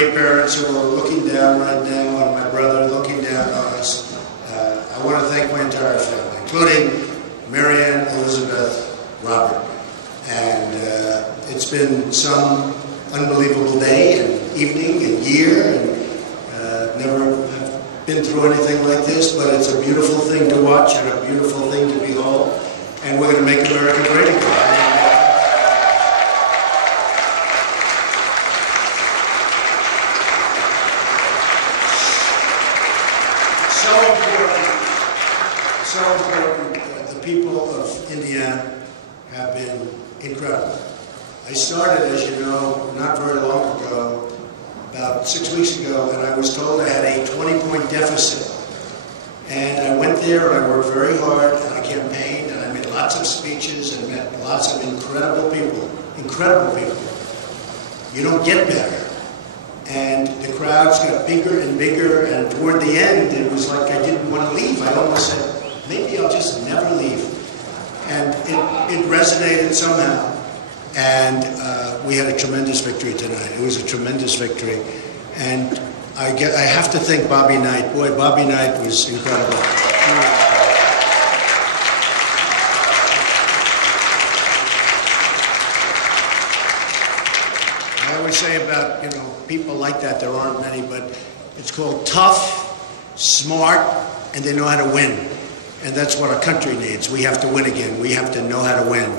great parents who are looking down right now on my brother, looking down on us. I want to thank my entire family, including Marianne, Elizabeth, Robert. And it's been some unbelievable day and evening and year, and never been through anything like this, but it's a beautiful thing to watch and a beautiful thing to behold. And we're going to make America great again. So important. The people of Indiana have been incredible. I started, as you know, not very long ago, about 6 weeks ago, and I was told I had a 20-point deficit. And I went there and I worked very hard and I campaigned and I made lots of speeches and met lots of incredible people. Incredible people. You don't get better. And the crowds got bigger and bigger, and toward the end it was like I didn't want to leave. I almost said, maybe I'll just never leave. And it resonated somehow. And we had a tremendous victory tonight. It was a tremendous victory. And I have to thank Bobby Knight. Boy, Bobby Knight was incredible. I always say about, people like that, there aren't many, but it's called tough, smart, and they know how to win. And that's what our country needs. We have to win again. We have to know how to win.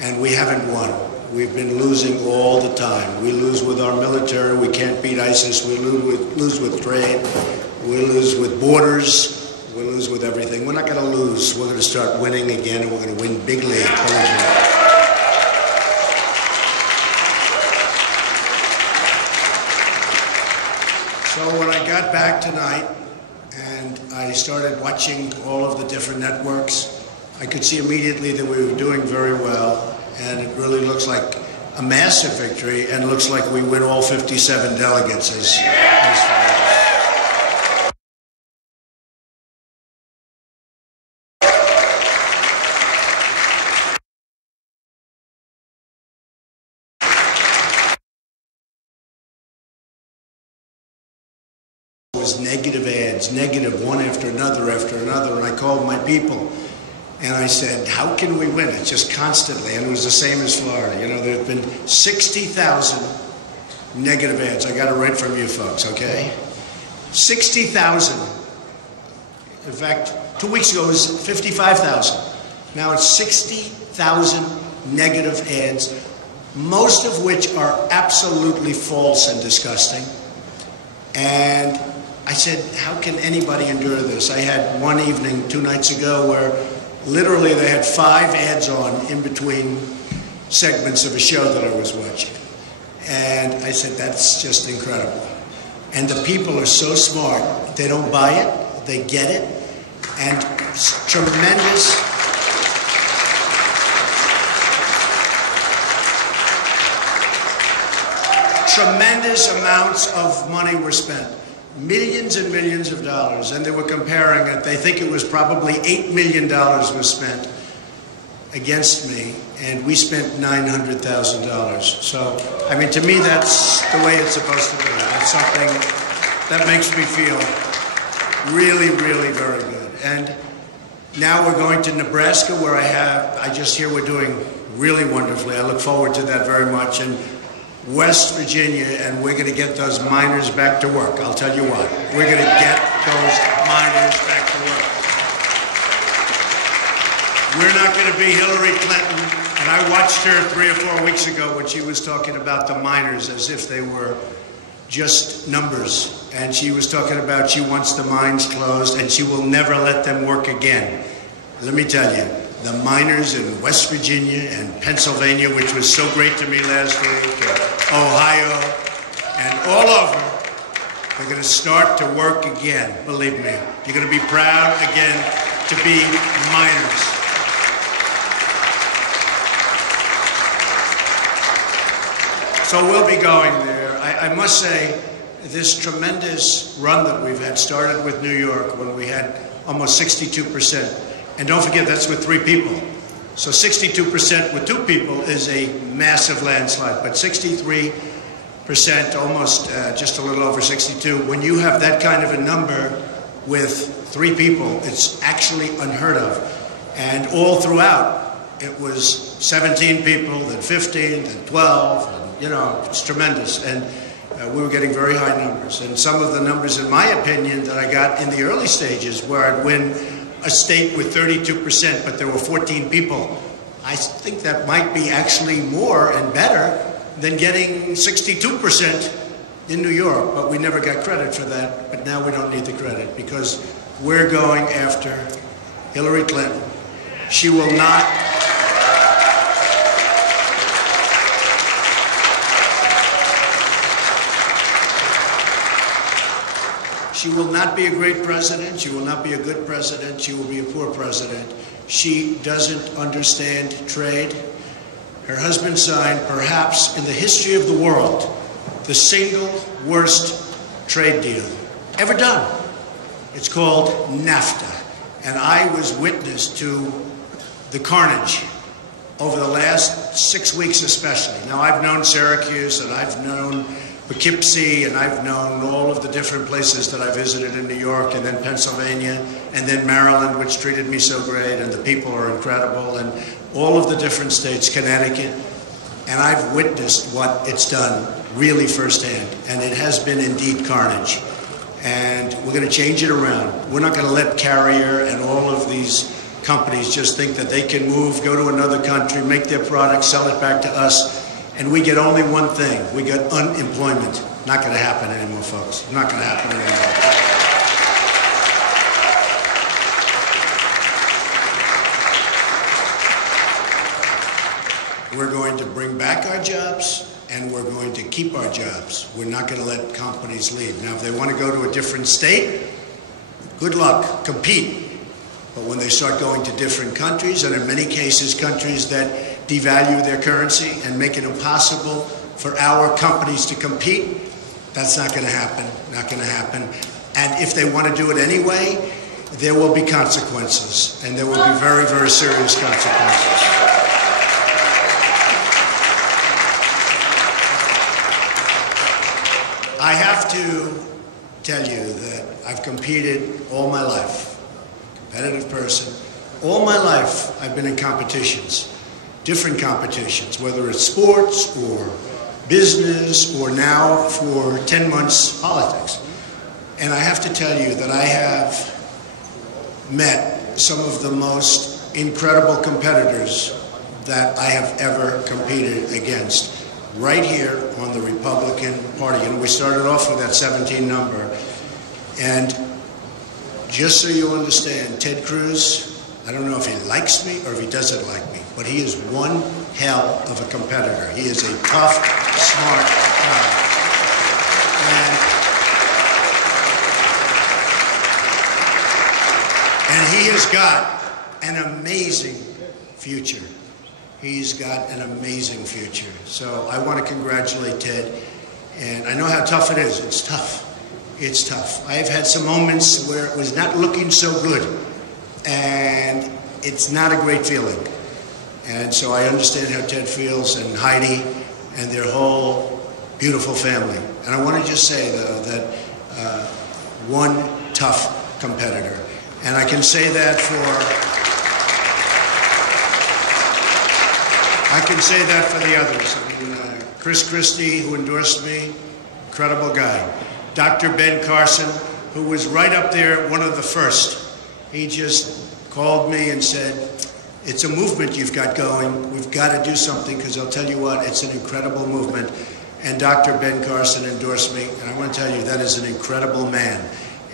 And we haven't won. We've been losing all the time. We lose with our military. We can't beat ISIS. We lose with trade. We lose with borders. We lose with everything. We're not going to lose. We're going to start winning again, and we're going to win bigly. I told you. So when I got back tonight and I started watching all of the different networks, I could see immediately that we were doing very well. And it really looks like a massive victory, and looks like we win all 57 delegates as was negative ads, negative one after another, and I called my people. And I said, how can we win? It's just constantly. And it was the same as Florida. There have been 60,000 negative ads. I got it right from you folks, okay? 60,000. In fact, 2 weeks ago it was 55,000. Now it's 60,000 negative ads, most of which are absolutely false and disgusting. And I said, how can anybody endure this? I had one evening 2 nights ago where literally they had 5 ads on in between segments of a show that I was watching. And I said, that's just incredible. And the people are so smart. They don't buy it. They get it. And tremendous amounts of money were spent. Millions and millions of dollars, and they were comparing it. They think it was probably $8 million was spent against me, and we spent $900,000. So, I mean, to me, that's the way it's supposed to be. That's something that makes me feel really, really very good. And now we're going to Nebraska, where I just hear we're doing really wonderfully. I look forward to that very much. And West Virginia, and we're going to get those miners back to work. I'll tell you what, we're going to get those miners back to work. We're not going to be Hillary Clinton, and I watched her 3 or 4 weeks ago when she was talking about the miners as if they were just numbers. And she was talking about she wants the mines closed and she will never let them work again. Let me tell you, the miners in West Virginia and Pennsylvania, which was so great to me last week, Ohio, and all over, they're going to start to work again, believe me. You're going to be proud again to be miners. So we'll be going there. I must say, this tremendous run that we've had started with New York when we had almost 62%. And don't forget, that's with 3 people. So 62% with 2 people is a massive landslide, but 63% almost just a little over 62. When you have that kind of a number with 3 people, it's actually unheard of. And all throughout, it was 17 people, then 15, then 12, and, you know, it's tremendous. And we were getting very high numbers. And some of the numbers, in my opinion, that I got in the early stages, where I'd win a state with 32%, but there were 14 people, I think that might be actually more and better than getting 62% in New York. But we never got credit for that. But now we don't need the credit, because we're going after Hillary Clinton. She will not... She will not be a great president. She will not be a good president. She will be a poor president. She doesn't understand trade. Her husband signed, perhaps in the history of the world, the single worst trade deal ever done. It's called NAFTA. And I was witness to the carnage over the last 6 weeks especially. Now, I've known Syracuse, and I've known Poughkeepsie, and I've known all of the different places that I visited in New York, and then Pennsylvania, and then Maryland, which treated me so great, and the people are incredible, and all of the different states, Connecticut, and I've witnessed what it's done really firsthand, and it has been indeed carnage. And we're going to change it around. We're not going to let Carrier and all of these companies just think that they can move, go to another country, make their product, sell it back to us, and we get only one thing. We get unemployment. Not going to happen anymore, folks. Not going to happen anymore. We're going to bring back our jobs, and we're going to keep our jobs. We're not going to let companies leave. Now, if they want to go to a different state, good luck, compete. But when they start going to different countries, and in many cases countries that devalue their currency and make it impossible for our companies to compete, that's not going to happen, not going to happen. And if they want to do it anyway, there will be consequences, and there will be very, very serious consequences. I have to tell you that I've competed all my life, competitive person. All my life I've been in competitions, different competitions, whether it's sports or business or now for 10 months politics. And I have to tell you that I have met some of the most incredible competitors that I have ever competed against right here on the Republican Party. And we started off with that 17 number. And just so you understand, Ted Cruz, I don't know if he likes me or if he doesn't like me, but he is one hell of a competitor. He is a tough, smart guy. And he has got an amazing future. He's got an amazing future. So I want to congratulate Ted. And I know how tough it is. It's tough. It's tough. I have had some moments where it was not looking so good. And it's not a great feeling. And so I understand how Ted feels, and Heidi and their whole beautiful family. And I want to just say, though, that one tough competitor. And I can say that for the others. I mean, Chris Christie, who endorsed me, incredible guy. Dr. Ben Carson, who was right up there, one of the first. He just called me and said, it's a movement you've got going. We've got to do something, because I'll tell you what, it's an incredible movement. And Dr. Ben Carson endorsed me, and I want to tell you, that is an incredible man.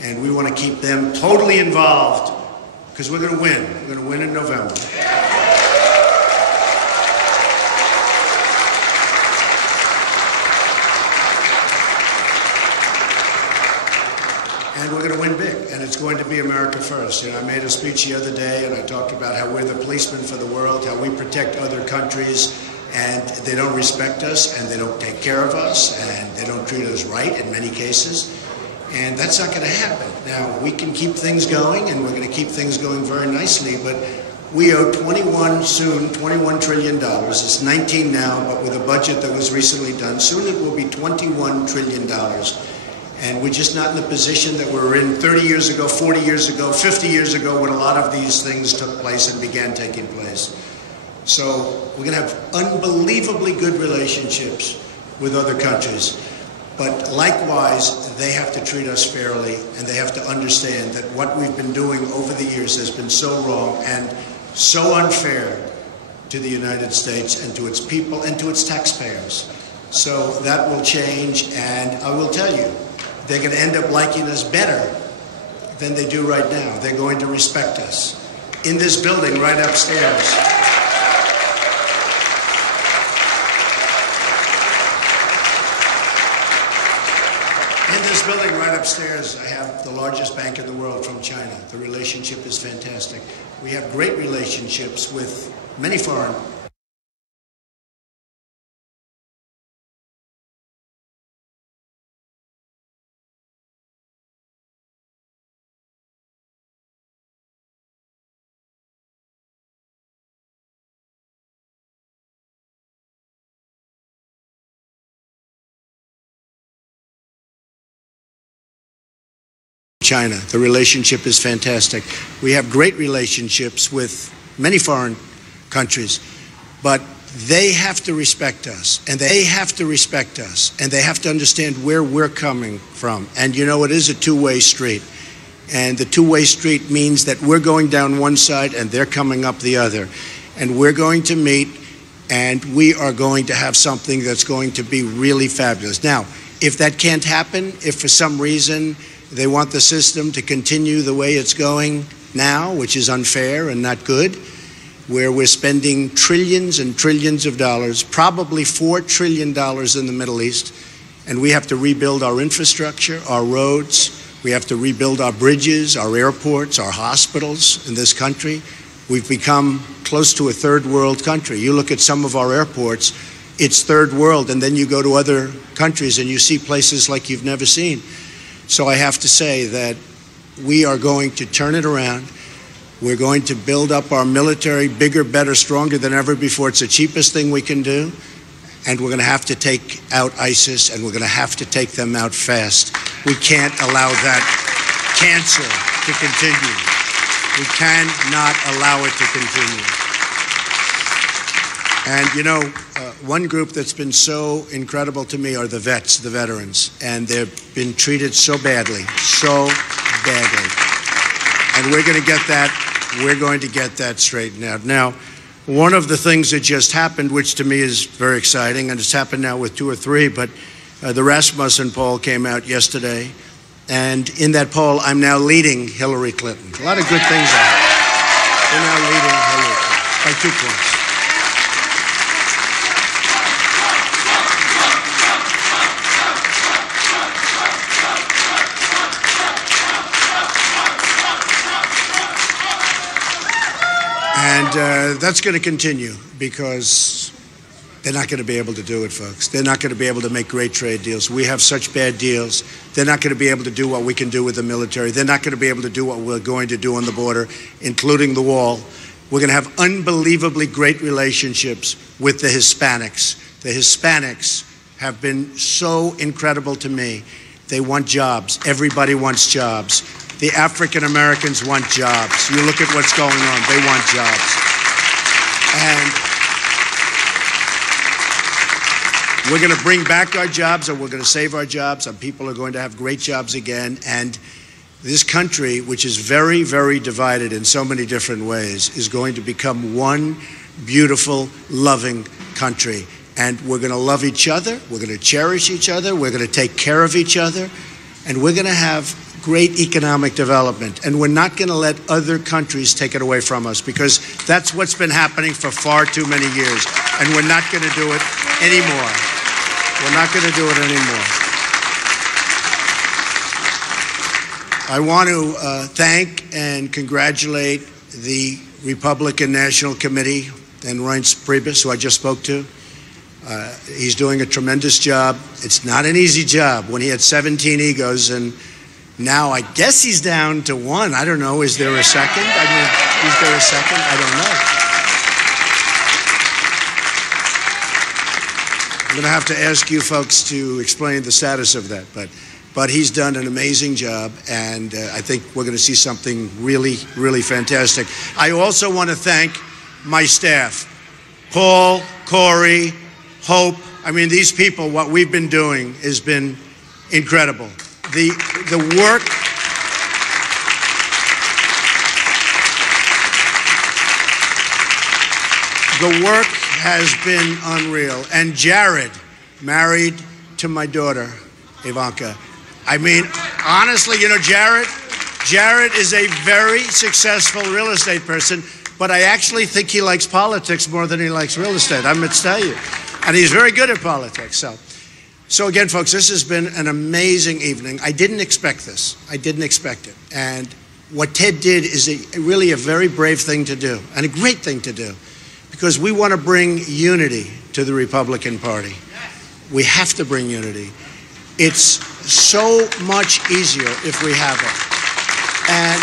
And we want to keep them totally involved, because we're going to win. We're going to win in November. And we're going to win big, and it's going to be America first. You know, I made a speech the other day, and I talked about how we're the policemen for the world, how we protect other countries, and they don't respect us, and they don't take care of us, and they don't treat us right in many cases. And that's not going to happen. Now, we can keep things going, and we're going to keep things going very nicely, but We owe $21 trillion. It's 19 now, but with a budget that was recently done, soon it will be $21 trillion. And we're just not in the position that we were in 30 years ago, 40 years ago, 50 years ago, when a lot of these things took place and began taking place. So we're going to have unbelievably good relationships with other countries. But likewise, they have to treat us fairly, and they have to understand that what we've been doing over the years has been so wrong and so unfair to the United States and to its people and to its taxpayers. So that will change, and I will tell you, they're going to end up liking us better than they do right now. They're going to respect us. In this building right upstairs, I have the largest bank in the world from China. The relationship is fantastic. We have great relationships with many foreign China. The relationship is fantastic. We have great relationships with many foreign countries, but they have to respect us, and they have to respect us, and they have to understand where we're coming from. And you know, it is a two-way street. And the two-way street means that we're going down one side and they're coming up the other. And we're going to meet, and we are going to have something that's going to be really fabulous. Now, if that can't happen, if for some reason they want the system to continue the way it's going now, which is unfair and not good, where we're spending trillions and trillions of dollars, probably $4 trillion in the Middle East, and we have to rebuild our infrastructure, our roads, we have to rebuild our bridges, our airports, our hospitals in this country. We've become close to a third world country. You look at some of our airports, it's third world, and then you go to other countries and you see places like you've never seen. So I have to say that we are going to turn it around. We're going to build up our military bigger, better, stronger than ever before. It's the cheapest thing we can do. And we're going to have to take out ISIS, and we're going to have to take them out fast. We can't allow that cancer to continue. We cannot allow it to continue. And, you know, one group that's been so incredible to me are the vets, the veterans. And they've been treated so badly, so badly. And we're going to get that straightened out. Now, one of the things that just happened, which to me is very exciting, and it's happened now with 2 or 3, but the Rasmussen poll came out yesterday. And in that poll, I'm now leading Hillary Clinton. A lot of good things happened. We're now leading Hillary Clinton by 2 points. And that's going to continue because they're not going to be able to do it, folks. They're not going to be able to make great trade deals. We have such bad deals. They're not going to be able to do what we can do with the military. They're not going to be able to do what we're going to do on the border, including the wall. We're going to have unbelievably great relationships with the Hispanics. The Hispanics have been so incredible to me. They want jobs. Everybody wants jobs. The African Americans want jobs. You look at what's going on. They want jobs. And we're going to bring back our jobs, and we're going to save our jobs, and people are going to have great jobs again. And this country, which is very, very divided in so many different ways, is going to become one beautiful, loving country. And we're going to love each other. We're going to cherish each other. We're going to take care of each other. And we're going to have great economic development. And we're not going to let other countries take it away from us, because that's what's been happening for far too many years. And we're not going to do it anymore. We're not going to do it anymore. I want to thank and congratulate the Republican National Committee and Reince Priebus, who I just spoke to. He's doing a tremendous job. It's not an easy job when he had 17 egos and Now I guess he's down to one. I don't know. Is there a second? I mean, is there a second? I don't know. I'm going to have to ask you folks to explain the status of that, but he's done an amazing job, and I think we're going to see something really, really fantastic. I also want to thank my staff, Paul, Corey, Hope. I mean, these people, what we've been doing has been incredible. The work has been unreal. And Jared, married to my daughter, Ivanka. I mean, honestly, you know, Jared is a very successful real estate person, but I actually think he likes politics more than he likes real estate, I'm going to tell you. And he's very good at politics. So again, folks, this has been an amazing evening. I didn't expect this. I didn't expect it. And what Ted did is really a very brave thing to do, and a great thing to do, because we want to bring unity to the Republican Party. We have to bring unity. It's so much easier if we have it. And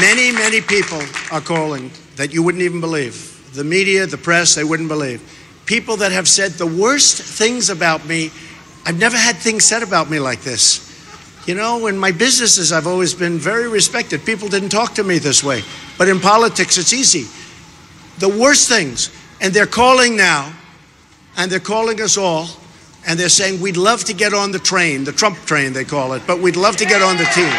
many, many people are calling that you wouldn't even believe. The media, the press, they wouldn't believe. People that have said the worst things about me. I've never had things said about me like this. You know, in my businesses, I've always been very respected. People didn't talk to me this way. But in politics, it's easy. The worst things. And they're calling now, and they're calling us all, and they're saying, we'd love to get on the train, the Trump train, they call it, but we'd love to get on the team.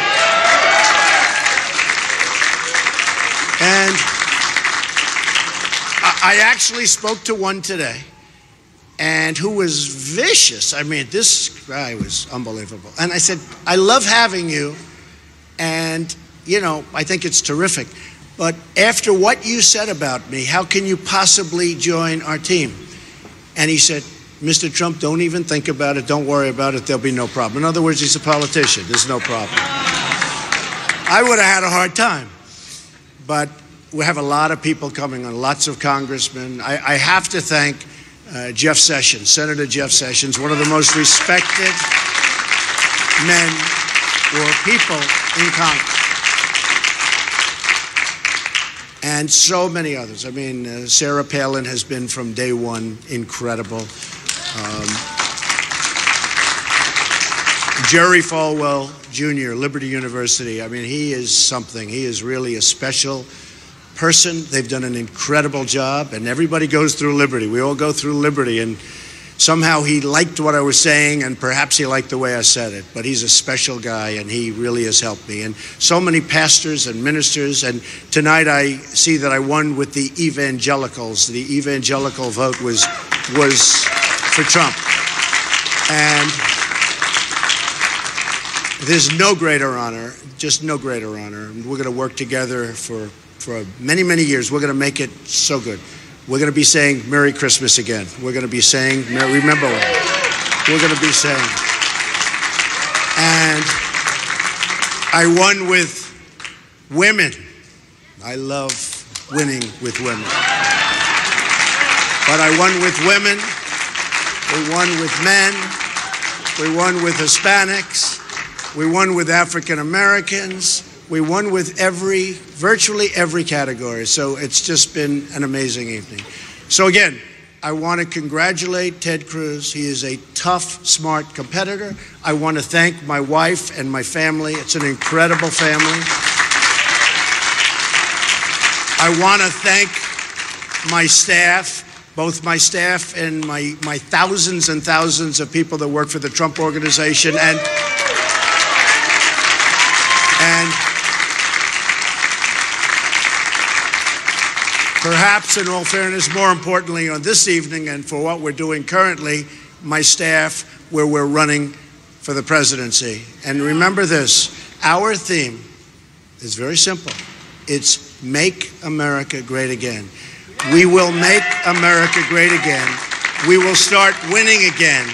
And I actually spoke to one today, and who was vicious. I mean, this guy was unbelievable. And I said, I love having you, and, you know, I think it's terrific. But after what you said about me, how can you possibly join our team? And he said, Mr. Trump, don't even think about it. Don't worry about it. There'll be no problem. In other words, he's a politician. There's no problem. I would have had a hard time. But we have a lot of people coming on, lots of congressmen. I have to thank Jeff Sessions, Senator Jeff Sessions, one of the most respected men or people in Congress. And so many others. I mean, Sarah Palin has been from day one incredible. Jerry Falwell Jr., Liberty University. I mean, he is something. He is really a special person. They've done an incredible job, and everybody goes through Liberty. We all go through Liberty, and somehow he liked what I was saying, and perhaps he liked the way I said it, but he's a special guy, and he really has helped me. And so many pastors and ministers, and tonight I see that I won with the evangelicals. The evangelical vote was for Trump. And there's no greater honor, just no greater honor. And we're going to work together for many, many years. We're going to make it so good. We're going to be saying Merry Christmas again. We're going to be saying, remember what we're going to be saying. And I won with women. I love winning with women. But I won with women. We won with men. We won with Hispanics. We won with African Americans. We won with virtually every category. So it's just been an amazing evening. So again, I want to congratulate Ted Cruz. He is a tough, smart competitor. I want to thank my wife and my family. It's an incredible family. I want to thank my staff, both my staff and my thousands and thousands of people that work for the Trump Organization, and perhaps, in all fairness, more importantly on this evening and for what we're doing currently, my staff, where we're running for the presidency. And remember this, our theme is very simple. It's Make America Great Again. We will make America great again. We will start winning again.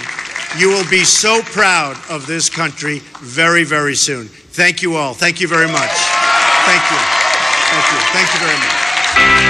You will be so proud of this country very, very soon. Thank you all. Thank you very much. Thank you. Thank you. Thank you very much.